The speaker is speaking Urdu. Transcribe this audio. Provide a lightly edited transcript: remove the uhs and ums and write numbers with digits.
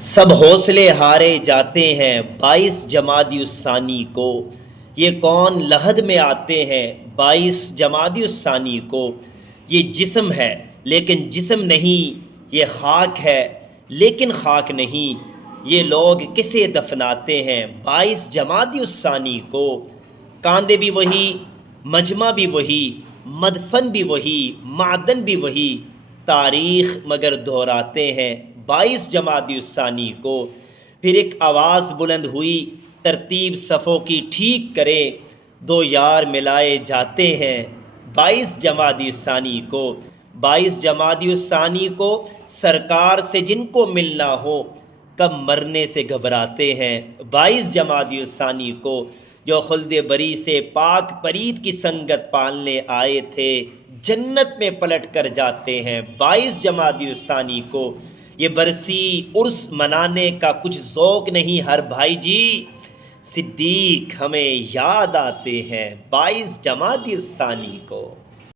سب حوصلے ہارے جاتے ہیں 22 الثانی کو، یہ کون لحد میں آتے ہیں 22 الثانی کو۔ یہ جسم ہے لیکن جسم نہیں، یہ خاک ہے لیکن خاک نہیں۔ یہ لوگ کسے دفناتے ہیں 22 الثانی کو۔ کاندے بھی وہی، مجمع بھی وہی، مدفن بھی وہی، معدن بھی وہی، تاریخ مگر دہراتے ہیں 22 الثانی کو۔ پھر ایک آواز بلند ہوئی، ترتیب صفوں کی ٹھیک کرے، دو یار ملائے جاتے ہیں 22 الثانی کو۔ 22 الثانی کو سرکار سے جن کو ملنا ہو، کب مرنے سے گھبراتے ہیں 22 الثانی کو۔ جو خلد بری سے پاک پرید کی سنگت پالنے آئے تھے، جنت میں پلٹ کر جاتے ہیں 22 الثانی کو۔ یہ برسی عرس منانے کا کچھ ذوق نہیں ہر بھائی جی، صدیق ہمیں یاد آتے ہیں 22 الثانی کو۔